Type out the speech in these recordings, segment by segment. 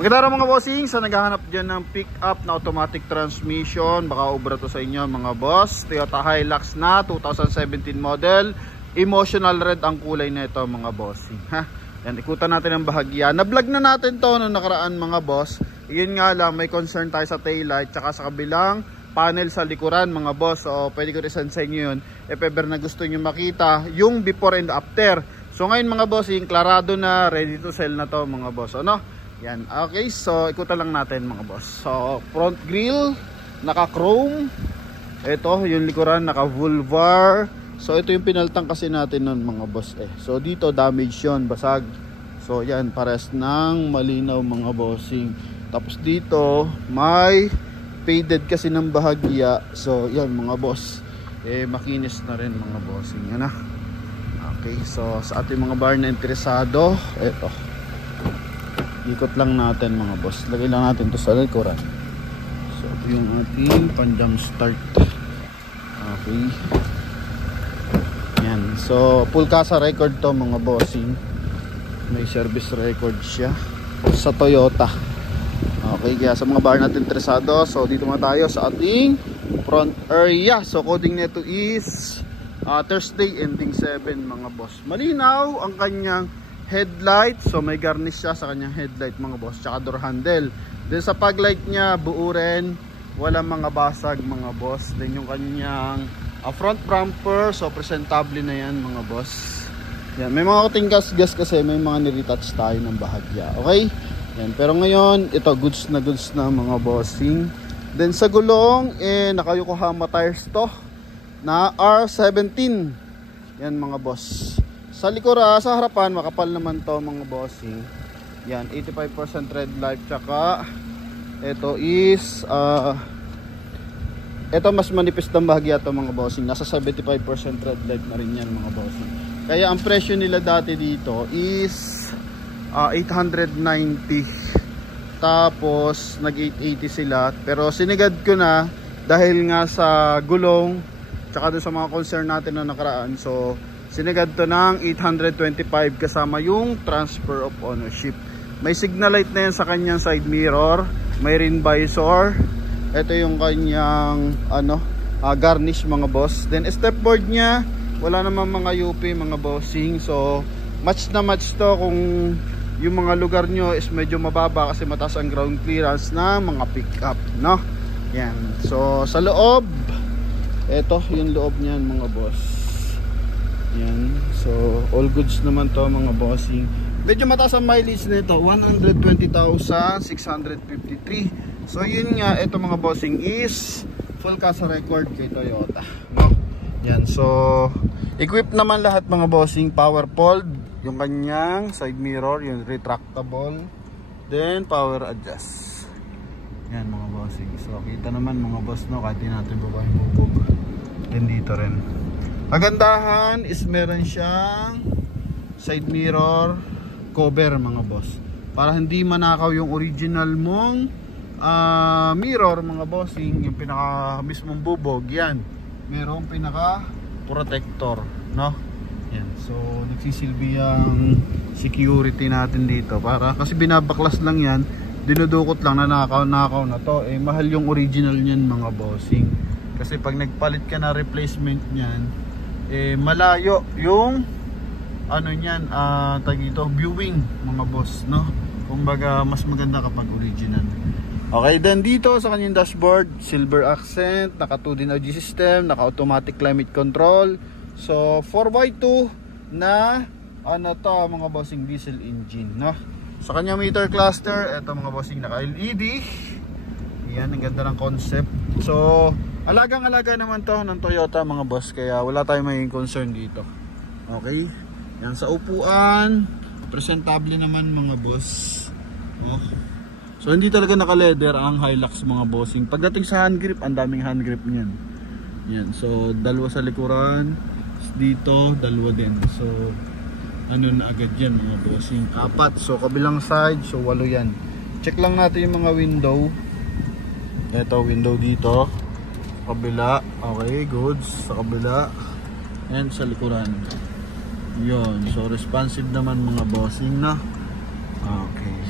Magandang araw mga bossing, sa naghahanap dyan ng pick up na automatic transmission, baka ubra to sa inyo mga boss. Toyota Hilux na 2017 model, emotional red ang kulay na ito mga bossing. Yan, ikutan natin ang bahagya. Na-vlog na natin to noong nakaraan mga boss. Yun nga lang, may concern tayo sa taillight tsaka sa kabilang panel sa likuran mga boss. So pwede ko rin sa inyo yun if ever na gusto nyo makita yung before and after. So ngayon mga bossing, klarado na, ready to sell na to mga boss. Ano? Yan, okay, so ikutan lang natin mga boss. So front grille naka chrome, ito yung likuran naka vulvar. So ito yung pinaltang kasi natin nun mga boss So dito damage yon, basag. So yan, pares ng malinaw mga bossing. Tapos dito may faded kasi ng bahagya. So yan mga boss, makinis na rin mga bossing. Yan na. Okay, so sa ating mga bar na interesado, ito, ikot lang natin mga boss. Lagay lang natin to sa likuran. So ito yung ating pan-jump start. Okay. Yan. So full kasa record to mga bossing. May service record siya sa Toyota. Okay, kaya sa mga bar natin interesado, so dito muna tayo sa ating front area. So coding nito is Thursday ending 7 mga boss. Malinaw ang kanyang headlight, so may garnish siya sa kanyang headlight mga boss, tsaka door handle. Then sa paglight niya, buo rin, walang mga basag mga boss. Then yung kanyang front bumper, so presentable na yan mga boss. Yan, may mga kuting gas kasi may mga niretouch tayo ng bahagya. Okay? Yan, pero ngayon, ito goods na mga bossing. Then sa gulong, naka Yokohama tires to na R17. Yan mga boss. Sa likura, sa harapan, makapal naman to mga bossing. Yan, 85% red light. Tsaka ito is ito mas manipis ng bahagya to mga bossing. Nasa 75% red light na rin yan mga bossing. Kaya ang presyo nila dati dito is 890. Tapos nag 880 sila. Pero sinigad ko na dahil nga sa gulong tsaka doon sa mga concern natin na nakaraan. So sinigad to ng 825 kasama yung transfer of ownership. May signal light na yan sa kanyang side mirror, may rin visor. Ito yung kanyang garnish mga boss. Then stepboard niya, wala naman mga UP mga bossing. So match na match to kung yung mga lugar nyo is medyo mababa kasi mataas ang ground clearance na mga pickup, no? Yan. So sa loob, ito yung loob niyan mga boss. Yan. So all goods naman to mga bossing. Medyo mataas ang mileage nito, 120,653. So yun nga, ito mga bossing is full kasa record kay Toyota, no? Yan. So equipped naman lahat mga bossing, power fold, yung kanyang side mirror, yung retractable, then power adjust. Yan mga bossing. So kita naman mga boss, no, kahit natin baba yung bubog. Then dito rin. Kagandahan is meron siyang side mirror cover mga boss, para hindi manakaw yung original mong mirror mga bossing. Yung pinaka mismong bubog, yan merong pinaka protector, no? Yan. So nagsisilbi ang security natin dito, para kasi binabaklas lang yan, dinudukot lang na nakaw na to. Mahal yung original niyan mga bossing, kasi pag nagpalit ka na replacement niyan, malayo yung niyan, tag ito, viewing mga boss, no? Kumbaga mas maganda kapag original. Okay, then dito sa kanyang dashboard, silver accent, naka 2D audio system, naka automatic climate control. So 4x2 na to mga bossing, diesel engine, no? Sa kanyang meter cluster, ito mga bossing, naka LED. Yan, ang ganda ng concept. So alagang-alaga naman to ng Toyota mga boss, kaya wala tayong maging concern dito. Okay? Yan, sa upuan, presentable naman mga boss. Oh. So hindi talaga naka-leather ang Hilux mga bossing. Pagdating sa hand grip, ang daming hand grip niyan. Yan, so dalawa sa likuran, dito dalawa din. So na agad yan mga bossing. 4. So kabilang side, so 8 yan. Check lang natin yung mga window. Ito window dito. Kabila, okay, goods sa kabila and sa likuran. Yun, so responsive naman mga bossing na. Okay.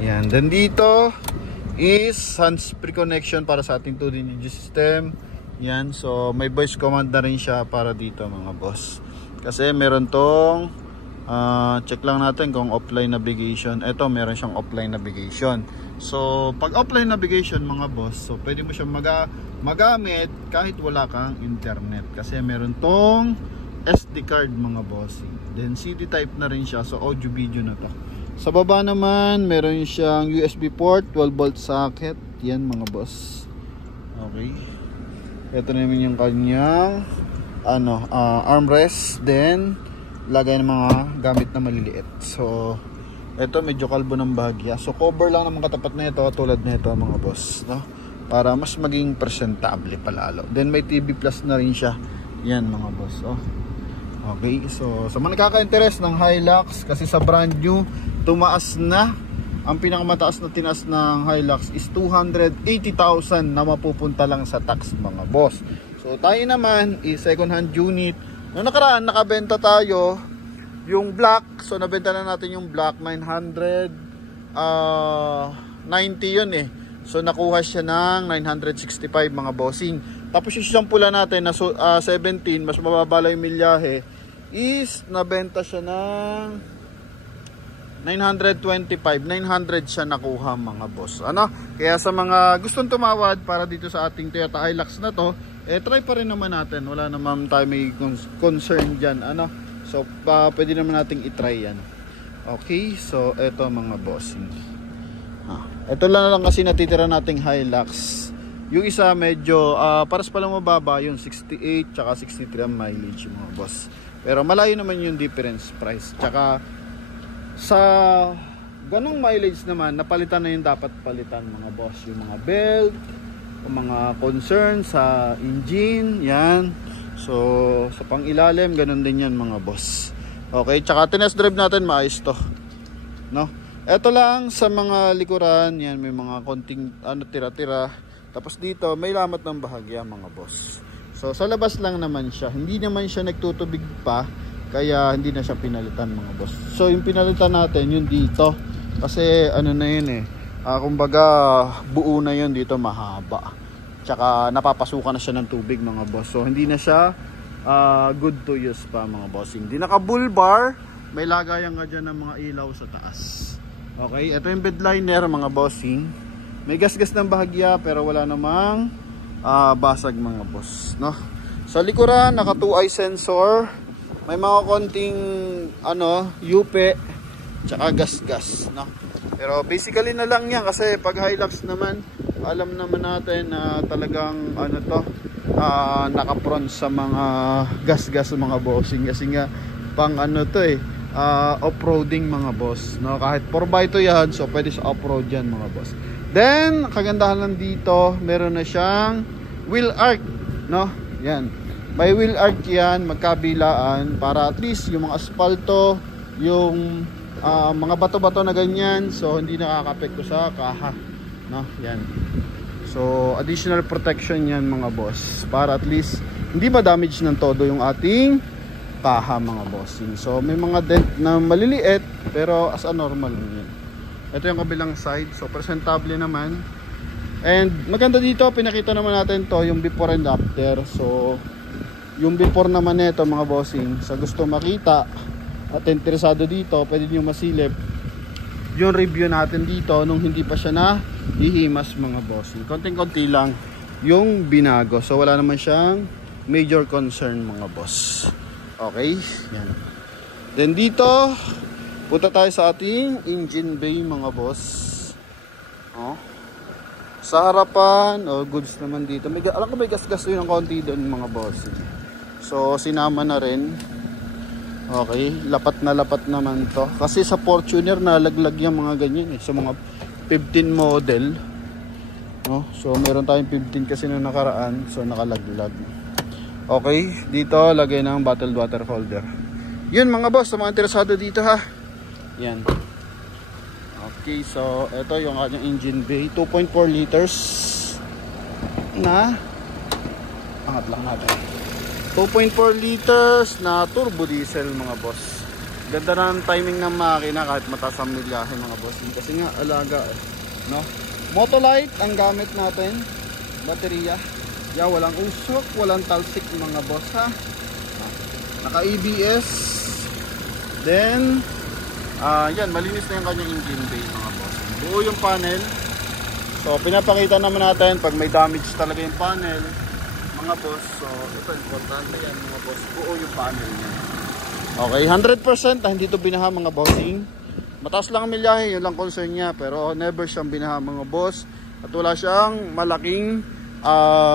Yan. Then dito is hands-free connection para sa ating 2D energy system. Yan. So may voice command na rin siya para dito mga boss. Kasi meron tong check lang natin kung offline navigation. Ito meron siyang offline navigation. So pag offline navigation mga boss, so pwede mo siyang magamit kahit wala kang internet. Kasi meron tong SD card mga boss. Then CD type na rin siya. So audio video na to. Sa baba naman meron siyang USB port, 12 volt socket. Yan mga boss. Okay. Ito naman yung kanyang armrest. Then lagay ng mga gamit na maliliit. So ito medyo kalbo ng bahagya. So cover lang ng mga katapat na ito tulad na ito mga boss, no? Para mas maging presentable palalo. Then may TV Plus na rin siya. Yan mga boss. Oh. Okay, so sa mga nakaka-interest ng Hilux, kasi sa brand new, tumaas na. Ang pinakamataas na tinaas ng Hilux is 280,000 na mapupunta lang sa tax mga boss. So tayo naman is second hand unit. Noong nakaraan, nakabenta tayo yung black. So nabenta na natin yung black, 990 yun eh. So nakuha siya ng 965 mga bossing. Tapos yung siyang pula natin na 17, mas mababa yung milyahe, is nabenta siya ng 925, 900 siya nakuha mga boss. Ano? Kaya sa mga gustong tumawad para dito sa ating Toyota Hilux na to, try pa rin naman natin. Wala naman tayo may concern dyan. Ano? So pwede naman nating itry yan. Okay, so eto mga boss. Ito lang kasi natitira nating Hilux. Yung isa medyo paras pa lang mababa, yung 68 tsaka 63 ang mileage mga boss. Pero malayo naman yung difference price. Tsaka sa ganong mileage naman, napalitan na yung dapat palitan mga boss. Yung mga belt, yung mga concern sa engine, yan. So sa pang ilalim, ganun din yan mga boss. Okay, tsaka tinest drive natin, maayos to, no? Ito lang sa mga likuran, yan may mga konting tira-tira. Tapos dito may lamat ng bahagya mga boss. So sa labas lang naman siya, hindi naman siya nagtutubig pa, kaya hindi na siya pinalitan mga boss. So yung pinalitan natin yung dito, kasi ano na yun eh, kumbaga buo na yun dito, mahaba. Tsaka napapasukan na siya ng tubig mga boss. So hindi na siya good to use pa mga bossing. Hindi naka bull bar, may lagayan nga dyan ng mga ilaw sa taas. Okay, ito yung bed liner mga bossing. May gas-gas ng bahagya pero wala namang basag mga boss, no? Sa likuran naka 2-eye sensor. May mga konting yupe tsaka gas-gas, no? Pero basically na lang yan kasi pag Hilux naman, alam naman natin na talagang naka-front sa mga gas-gas mga bossing kasi nga pang off-roading mga boss, no? Kahit 4x2 yan, so pwede sa off-road yan mga boss. Then kagandahan lang dito, meron na siyang wheel arch, no? Yan, may wheel arch yan, magkabilaan para at least yung mga asfalto, yung mga bato-bato na ganyan, so hindi nakaka-apekto sa kaha, no? Yan, so additional protection yan mga boss, para at least hindi ma-damage ng todo yung ating kaha mga bossing. So may mga dent na maliliit pero as a normal yun. Ito yung kabilang side, so presentable naman. And maganda dito, pinakita naman natin to yung before and after. So yung before naman nito mga bossing, sa gusto makita at interesado dito, pwede nyo masilip yung review natin dito nung hindi pa siya na hihimas mga bossing. Konting-konti lang yung binago, so wala naman siyang major concern mga boss. Okay, yan. Then dito, punta tayo sa ating engine bay mga boss. Sa harapan, goods naman dito. Alam ko may gas-gas yun ng konti doon mga boss. So sinama na rin. Okay, lapat na lapat naman to. Kasi sa Fortuner nalaglag yung mga ganyan eh. Sa mga 15 model. So meron tayong 15 kasi na nakaraan. So nakalaglag. Okay, dito lagay ng bottled water holder. Yun mga boss, sa mga interesado dito ha. Yan. Okay, so ito yung kanyang engine bay, 2.4 liters na angat lang natin. 2.4 liters na turbo diesel mga boss. Ganda na ng timing ng makina kahit mataas ang milyahe mga bossing. Kasi nga alaga no? Motolite ang gamit natin. Baterya. Yeah, walang usok, walang talsik mga boss ha. Naka ABS. Then yan, malinis na yung kanyang engine bay mga boss. Buo yung panel. So pinapakita naman natin pag may damage talaga yung panel mga boss. So ito importante yan mga boss. Buo yung panel niya. Okay, 100% na hindi ito binaha mga bossing. Mataas lang ang milyahe, yun lang concern niya. Pero never siyang binaha mga boss. At wala siyang malaking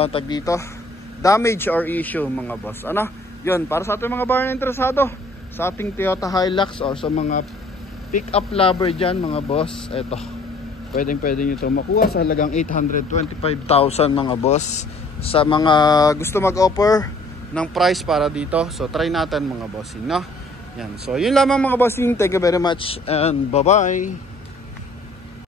tag dito, damage or issue mga boss. Ano? Yun, para sa ating mga buyer na interesado sa ating Toyota Hilux or sa mga pick-up lover dyan mga boss. Eto, pwede nyo ito makuha sa halagang 825,000 mga boss. Sa mga gusto mag-offer ng price para dito, so try natin mga bossing, no? Yan, so yun lamang mga bossing. Thank you very much and bye bye.